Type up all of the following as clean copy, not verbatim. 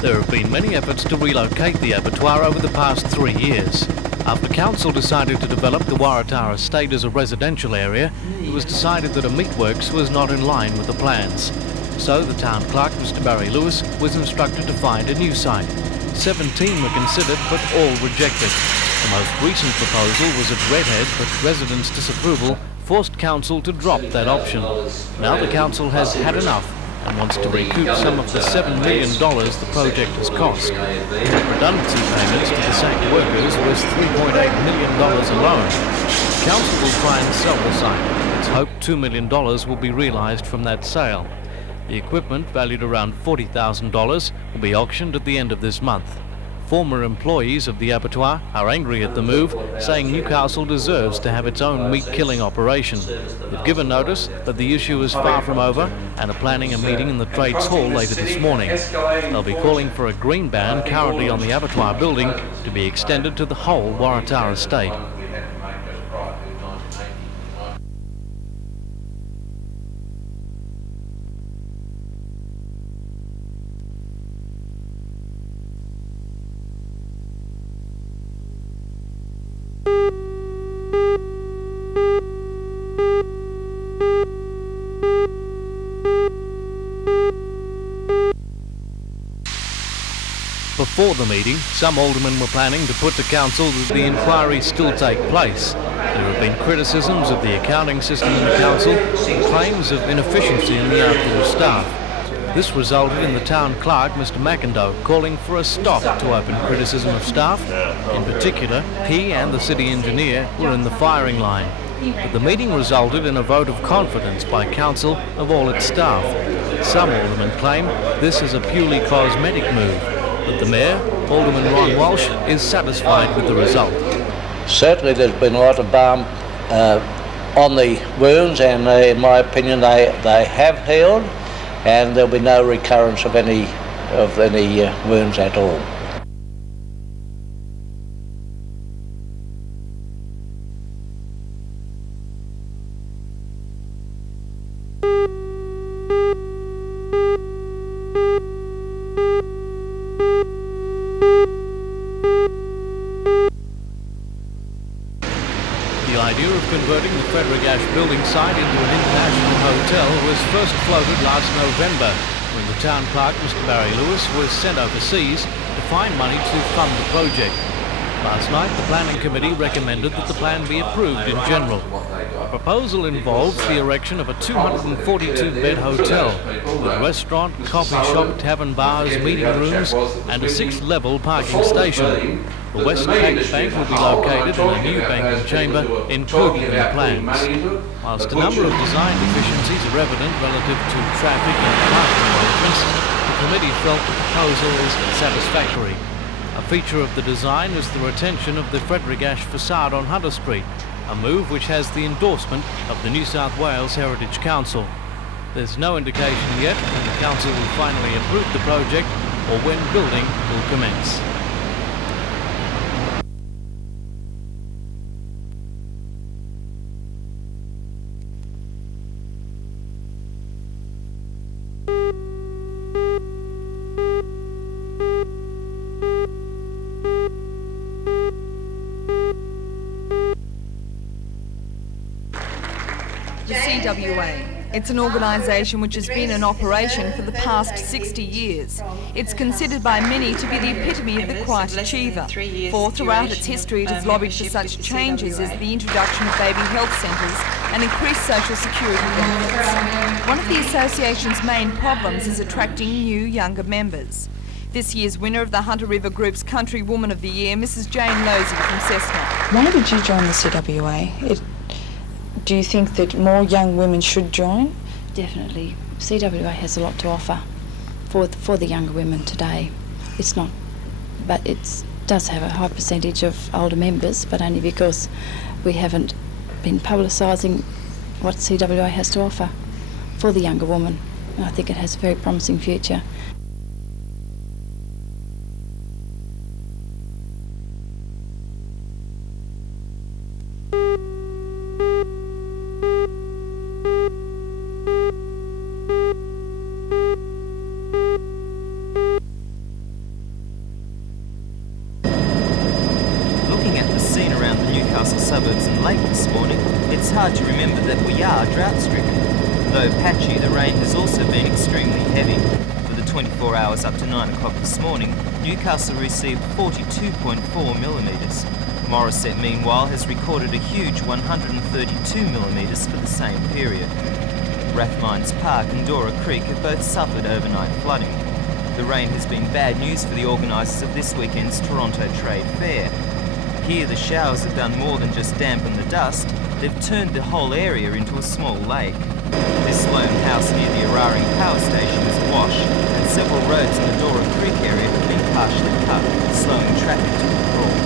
There have been many efforts to relocate the abattoir over the past 3 years. After council decided to develop the Waratah estate as a residential area, it was decided that a meatworks was not in line with the plans. So the town clerk, Mr. Barry Lewis, was instructed to find a new site. 17 were considered, but all rejected. The most recent proposal was at Redhead, but residents' disapproval forced council to drop that option. Now the council has had enough and wants to recoup some of the $7 million the project has cost. Redundancy payments to the sacked workers was $3.8 million alone. Council will try and sell the site. It's hoped $2 million will be realised from that sale. The equipment, valued around $40,000, will be auctioned at the end of this month. Former employees of the abattoir are angry at the move, saying Newcastle deserves to have its own meat-killing operation. They've given notice that the issue is far from over and are planning a meeting in the Trades Hall later this morning. They'll be calling for a green ban currently on the abattoir building to be extended to the whole Waratah estate. Before the meeting, some aldermen were planning to put to council that the inquiry still take place. There have been criticisms of the accounting system in the council and claims of inefficiency in the outdoor staff. This resulted in the town clerk, Mr. McIndoe, calling for a stop to open criticism of staff. In particular, he and the city engineer were in the firing line. But the meeting resulted in a vote of confidence by council of all its staff. Some aldermen claim this is a purely cosmetic move, but the Mayor, Alderman Ron Walsh, is satisfied with the result. Certainly there's been a lot of balm on the wounds, and in my opinion they have healed, and there'll be no recurrence of any wounds at all. The idea of converting the Frederick Ash building site into an international hotel was first floated last November when the town clerk, Mr. Barry Lewis, was sent overseas to find money to fund the project. Last night, the planning committee recommended that the plan be approved in general. The proposal involves the erection of a 242-bed hotel with restaurant, coffee shop, tavern bars, meeting rooms and a 6-level parking station. The West Bank will be located in a new banking chamber included in the plans. Whilst a number of design deficiencies are evident relative to traffic and parking arrangements, the committee felt the proposal is satisfactory. A feature of the design was the retention of the Frederick Ash facade on Hunter Street, a move which has the endorsement of the New South Wales Heritage Council. There's no indication yet when the council will finally approve the project or when building will commence. The CWA. It's an organisation which has been in operation for the past 60 years. It's considered by many to be the epitome of the quiet achiever, for throughout its history it has lobbied for such changes as the introduction of baby health centres and increased social security benefits. One of the association's main problems is attracting new, younger members. This year's winner of the Hunter River Group's Country Woman of the Year, Mrs. Jane Losey from Cessna. Why did you join the CWA? Do you think that more young women should join? Definitely. CWA has a lot to offer for the younger women today. It's not, but it does have a high percentage of older members, but only because we haven't been publicising what CWA has to offer for the younger woman. And I think it has a very promising future. remember that we are drought-stricken. Though patchy, the rain has also been extremely heavy. For the 24 hours up to 9 o'clock this morning, Newcastle received 42.4 millimetres. Morisset, meanwhile, has recorded a huge 132 millimetres for the same period. Rathmines Park and Dora Creek have both suffered overnight flooding. The rain has been bad news for the organisers of this weekend's Toronto Trade Fair. Here the showers have done more than just dampen the dust, they've turned the whole area into a small lake. This lone house near the Araring power station is awash, and several roads in the Dora Creek area have been partially cut, slowing traffic to a crawl.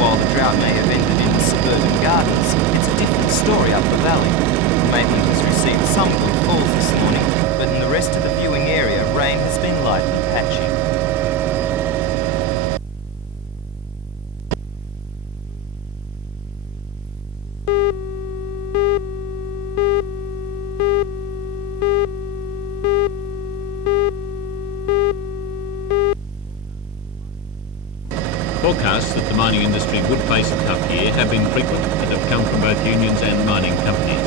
While the drought may have ended in the suburban gardens, it's a different story up the valley. Maitland has received some good falls this morning, but in the rest of the viewing area, rain has been light and patchy. Forecasts that the mining industry would face a tough year have been frequent and have come from both unions and mining companies.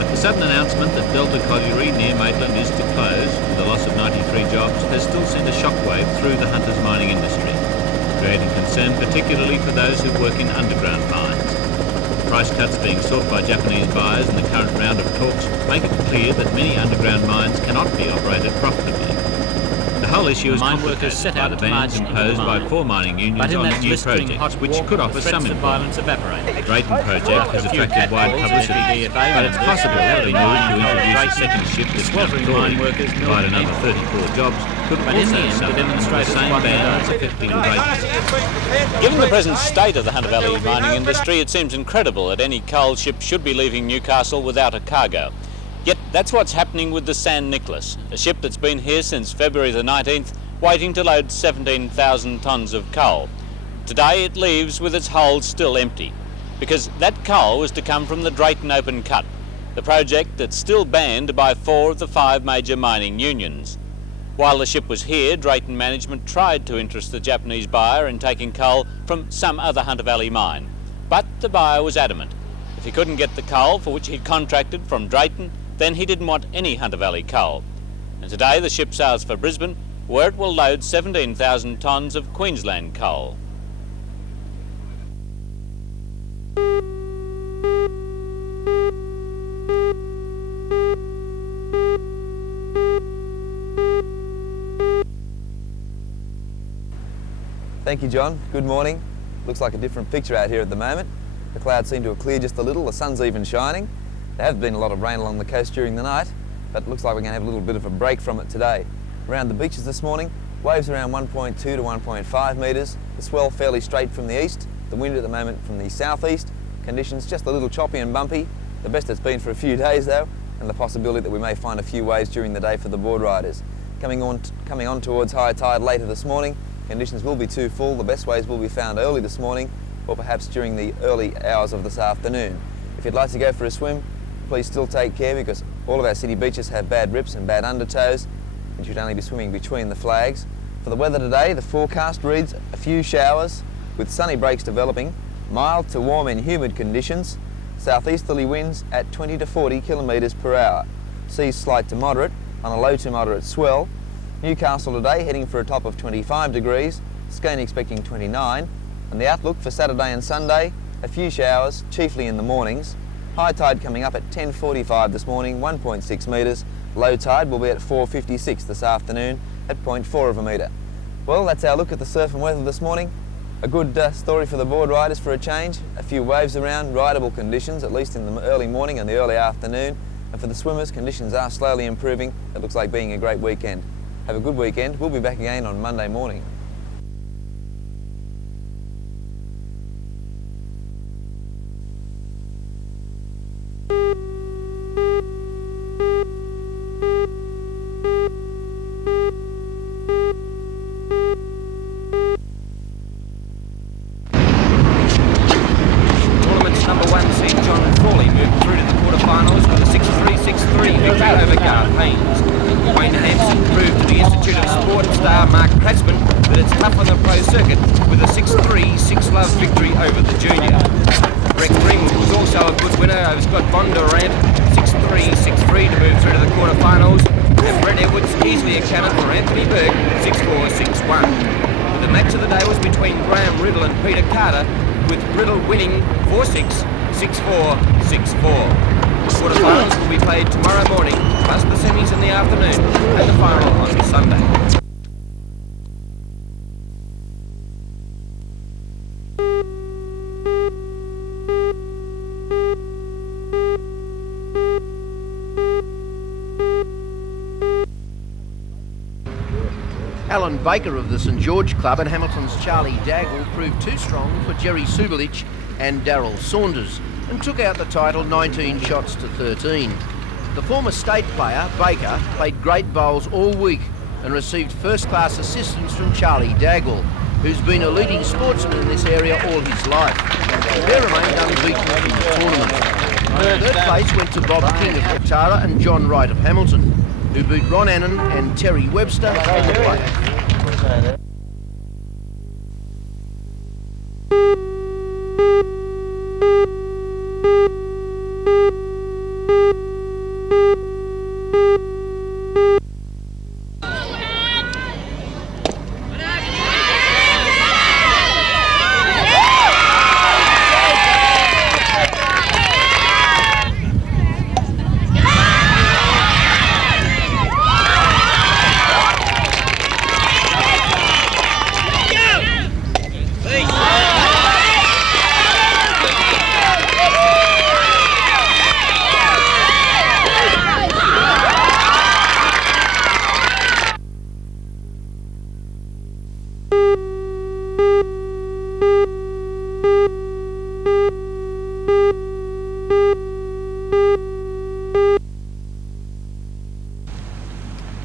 But the sudden announcement that Delta Colliery near Maitland is to close, with the loss of 93 jobs, has still sent a shockwave through the Hunters mining industry, creating concern particularly for those who work in underground mines. Price cuts being sought by Japanese buyers in the current round of talks make it clear that many underground mines cannot be operated profitably. The whole issue is complicated by the bans imposed by 4 mining unions on new projects, which could offer some employment. The Drayton project has attracted wide publicity, but it's possible that the move to introduce a second shift at Torres, provide another 34 jobs, could also suffer the same bans affecting Drayton. Given the present state of the Hunter Valley mining industry, it seems incredible that any coal ship should be leaving Newcastle without a cargo. Yet that's what's happening with the San Nicholas, a ship that's been here since February the 19th, waiting to load 17,000 tonnes of coal. Today it leaves with its hold still empty, because that coal was to come from the Drayton Open Cut, the project that's still banned by 4 of the 5 major mining unions. While the ship was here, Drayton management tried to interest the Japanese buyer in taking coal from some other Hunter Valley mine, but the buyer was adamant. If he couldn't get the coal for which he'd contracted from Drayton, then he didn't want any Hunter Valley coal. And today the ship sails for Brisbane, where it will load 17,000 tonnes of Queensland coal. Thank you, John. Good morning. Looks like a different picture out here at the moment. The clouds seem to have cleared just a little, the sun's even shining. There has been a lot of rain along the coast during the night, but it looks like we're going to have a little bit of a break from it today. Around the beaches this morning, waves around 1.2 to 1.5 metres, the swell fairly straight from the east, the wind at the moment from the southeast, conditions just a little choppy and bumpy, the best it's been for a few days though, and the possibility that we may find a few waves during the day for the board riders. Coming on towards high tide later this morning, conditions will be too full, the best waves will be found early this morning, or perhaps during the early hours of this afternoon. If you'd like to go for a swim, please still take care, because all of our city beaches have bad rips and bad undertows, and you should only be swimming between the flags. For the weather today, the forecast reads a few showers with sunny breaks developing, mild to warm and humid conditions, southeasterly winds at 20 to 40 kilometres per hour. Seas slight to moderate on a low to moderate swell. Newcastle today heading for a top of 25 degrees, Skene expecting 29, and the outlook for Saturday and Sunday, a few showers, chiefly in the mornings. High tide coming up at 10:45 this morning, 1.6 metres. Low tide will be at 4:56 this afternoon at 0.4 of a metre. Well, that's our look at the surf and weather this morning. A good story for the board riders for a change. A few waves around, rideable conditions, at least in the early morning and the early afternoon. And for the swimmers, conditions are slowly improving. It looks like being a great weekend. Have a good weekend. We'll be back again on Monday morning. Tournament's number 1 seed John Frawley moved through to the quarterfinals with a 6-3, 6-3 victory over Garth Haynes. Wayne Hanson proved to the Institute of Sport star Mark Craftsman that it's tough on the pro circuit with a 6-3, 6-love victory over the junior. Breck Rings was also a good winner over Scott Bondurant, 6-3, 6-3 to move through to the quarterfinals. And Brett Edwards easily accounted for Anthony Berg, 6-4, 6-1. But the match of the day was between Graham Riddle and Peter Carter, with Riddle winning 4-6, 6-4, 6-4. The quarterfinals will be played tomorrow morning, plus the semis in the afternoon, and the final on Sunday. Alan Baker of the St George Club and Hamilton's Charlie Daggle proved too strong for Jerry Subelich and Darryl Saunders and took out the title 19 shots to 13. The former state player, Baker, played great bowls all week and received first-class assistance from Charlie Daggle, who's been a leading sportsman in this area all his life. They remained unbeaten in the tournament. Third place went to Bob King of Katara and John Wright of Hamilton, who beat Ron Annan and Terry Webster in the playoff.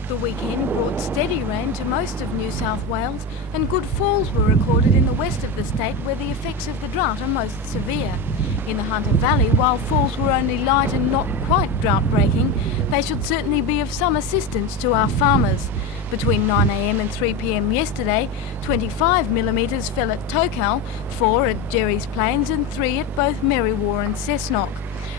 The weekend brought steady rain to most of New South Wales, and good falls were recorded in the west of the state where the effects of the drought are most severe. In the Hunter Valley, while falls were only light and not quite drought-breaking, they should certainly be of some assistance to our farmers. Between 9 a.m. and 3 p.m. yesterday, 25 millimetres fell at Tokal, 4 at Jerry's Plains and 3 at both Merriwar and Cessnock.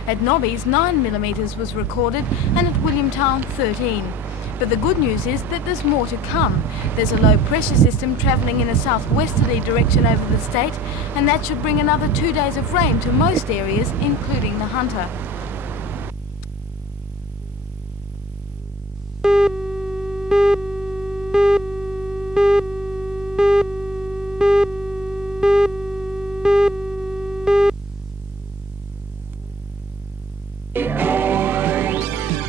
At Nobby's, 9 millimetres was recorded, and at Williamtown 13. But the good news is that there's more to come. There's a low pressure system travelling in a southwesterly direction over the state, and that should bring another 2 days of rain to most areas, including the Hunter.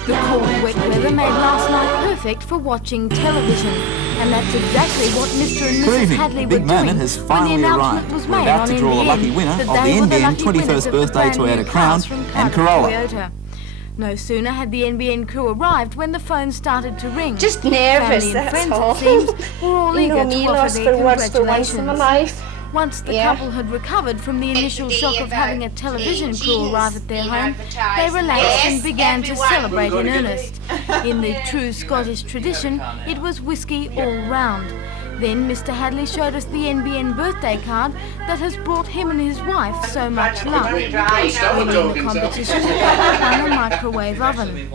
The cold, wet weather made last night perfect for watching television, and that's exactly what Mr. and Mrs. Hadley were doing when the announcement was made on NBN that they were the lucky winners of the brand new cars from Toyota. No sooner had the NBN crew arrived when the phone started to ring. Just nervous, Family and friends, that's all. it seems, were all eager to offer their congratulations. For Once the couple had recovered from the initial shock of having a television crew arrive at their home, they relaxed and began to celebrate in earnest. In the true Scottish tradition, it was whiskey all round. Then Mr. Hadley showed us the NBN birthday card that has brought him and his wife so much luck. Winning the competition, the couple won a microwave oven.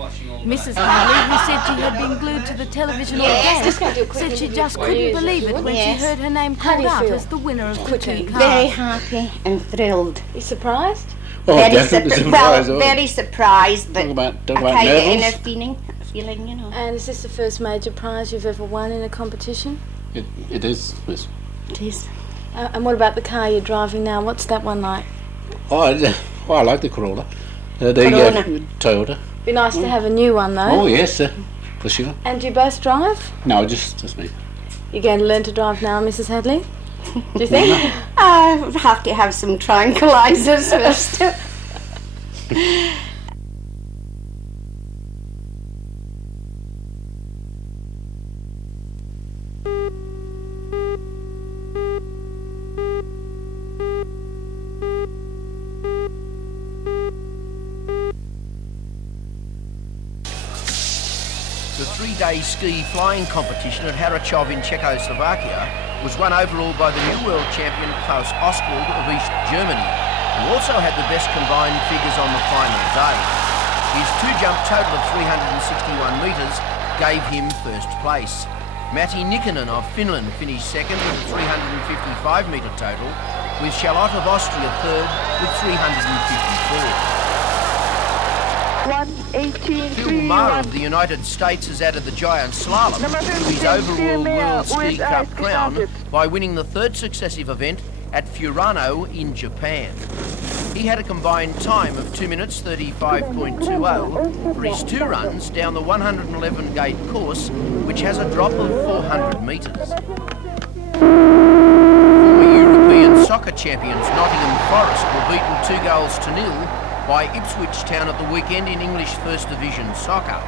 Mrs. Hadley, who said she had been glued to the television all day, said she just couldn't believe it when she heard her name called out as the winner of the 2 cars. Very happy and thrilled. You surprised? Oh, definitely surprised. Well, very surprised, but a kind of inner feeling, you know. And is this the first major prize you've ever won in a competition? It is, miss. It is. And what about the car you're driving now? What's that one like? Oh, I like the Corolla. Toyota. Be nice to have a new one though. Oh yes, for sure. And do you both drive? No, just me. You're going to learn to drive now, Mrs. Hadley? Do you think? I have to have some tranquilizers first. The three-day ski flying competition at Harachov in Czechoslovakia was won overall by the new world champion Klaus Oswald of East Germany. who also had the best combined figures on the final day. His two-jump total of 361 metres gave him first place. Matti Nikkanen of Finland finished second with a 355-metre total, with Charlotte of Austria third with 354. Phil Maher of the United States has added the giant slalom to his overall World Ski Cup crown by winning the third successive event at Furano in Japan. He had a combined time of 2 minutes 35.20 for his two runs down the 111 gate course, which has a drop of 400 metres. Former European soccer champions Nottingham Forest were beaten 2-0 by Ipswich Town at the weekend in English First Division soccer.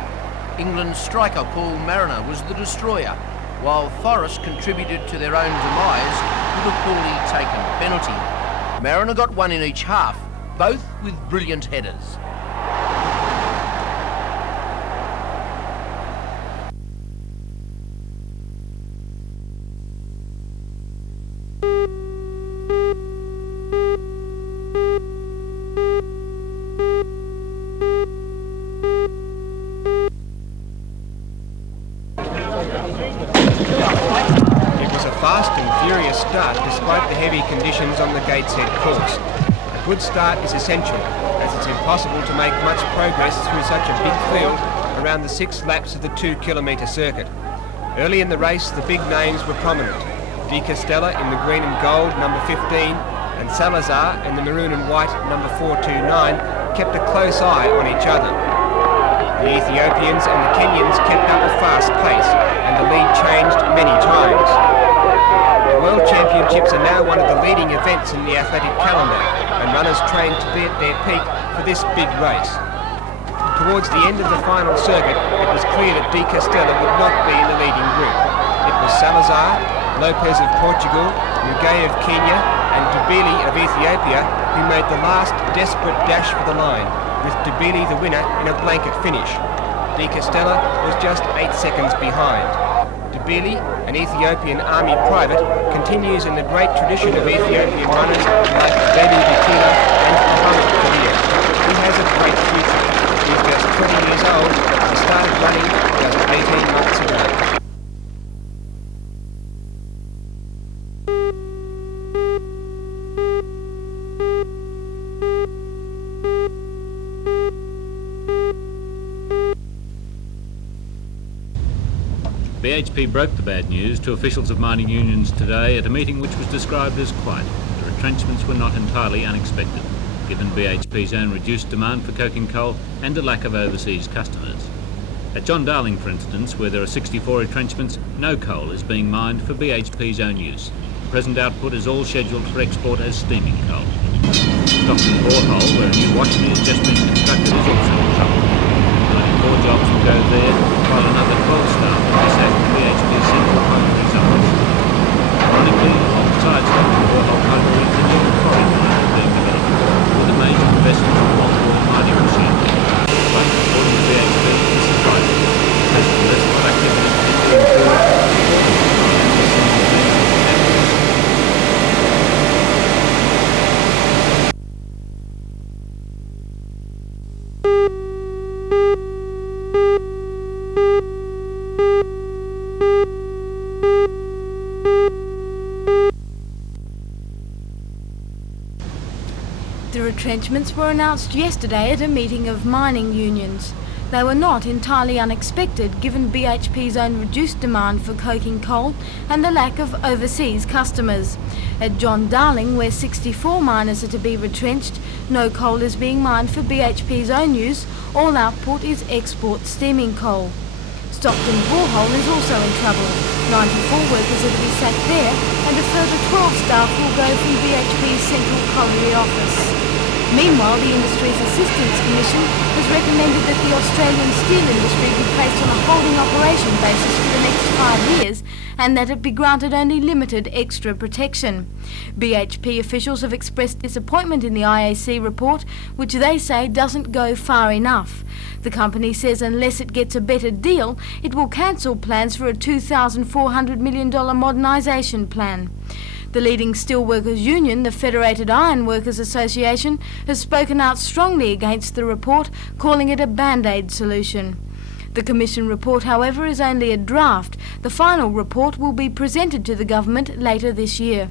England's striker Paul Mariner was the destroyer, while Forest contributed to their own demise with a poorly taken penalty. Mariner got one in each half, both with brilliant headers. Fast and furious start despite the heavy conditions on the Gateshead course. A good start is essential, as it's impossible to make much progress through such a big field around the 6 laps of the 2-kilometre circuit. Early in the race, the big names were prominent. De Castella in the green and gold, number 15, and Salazar in the maroon and white, number 429, kept a close eye on each other. The Ethiopians and the Kenyans kept up a fast pace, and the lead changed many times. The World Championships are now one of the leading events in the athletic calendar, and runners train to be at their peak for this big race. Towards the end of the final circuit, it was clear that De Castella would not be in the leading group. It was Salazar, Lopez of Portugal, Mugai of Kenya, and Dubili of Ethiopia who made the last desperate dash for the line, with Dubili the winner in a blanket finish. De Castella was just 8 seconds behind. Dubili, an Ethiopian army private, continues in the great tradition of Ethiopian runners like Bedi Bitila and Muhammad Kabir. He has a great future. He's just 20 years old and started running just 18 months ago. BHP broke the bad news to officials of mining unions today at a meeting which was described as quiet. The retrenchments were not entirely unexpected, given BHP's own reduced demand for coking coal and a lack of overseas customers. At John Darling, for instance, where there are 64 retrenchments, no coal is being mined for BHP's own use. Present output is all scheduled for export as steaming coal. Stockton Borehole, where a new washery has just been constructed, is also in trouble. 94 jobs will go there, while another 12 staff will be sacked from BHP's central primary zones. Ironically, alongside Stockton Borehole Hungary, the new quarry mine is being developed, with a major investment in long-haul mining machinery. But according to BHP, this is right. It has been less productivity to improve The retrenchments were announced yesterday at a meeting of mining unions. They were not entirely unexpected given BHP's own reduced demand for coking coal and the lack of overseas customers. At John Darling, where 64 miners are to be retrenched, no coal is being mined for BHP's own use. All output is export steaming coal. Stockton Borehole is also in trouble. 94 workers are to be sacked there, and a further 12 staff will go from BHP's Central Colliery office. Meanwhile, the Industries Assistance Commission has recommended that the Australian steel industry be placed on a holding operation basis for the next 5 years, and that it be granted only limited extra protection. BHP officials have expressed disappointment in the IAC report, which they say doesn't go far enough. The company says unless it gets a better deal, it will cancel plans for a $2,400 million modernisation plan. The leading steelworkers union, the Federated Iron Workers Association, has spoken out strongly against the report, calling it a band-aid solution. The Commission report, however, is only a draft. The final report will be presented to the government later this year.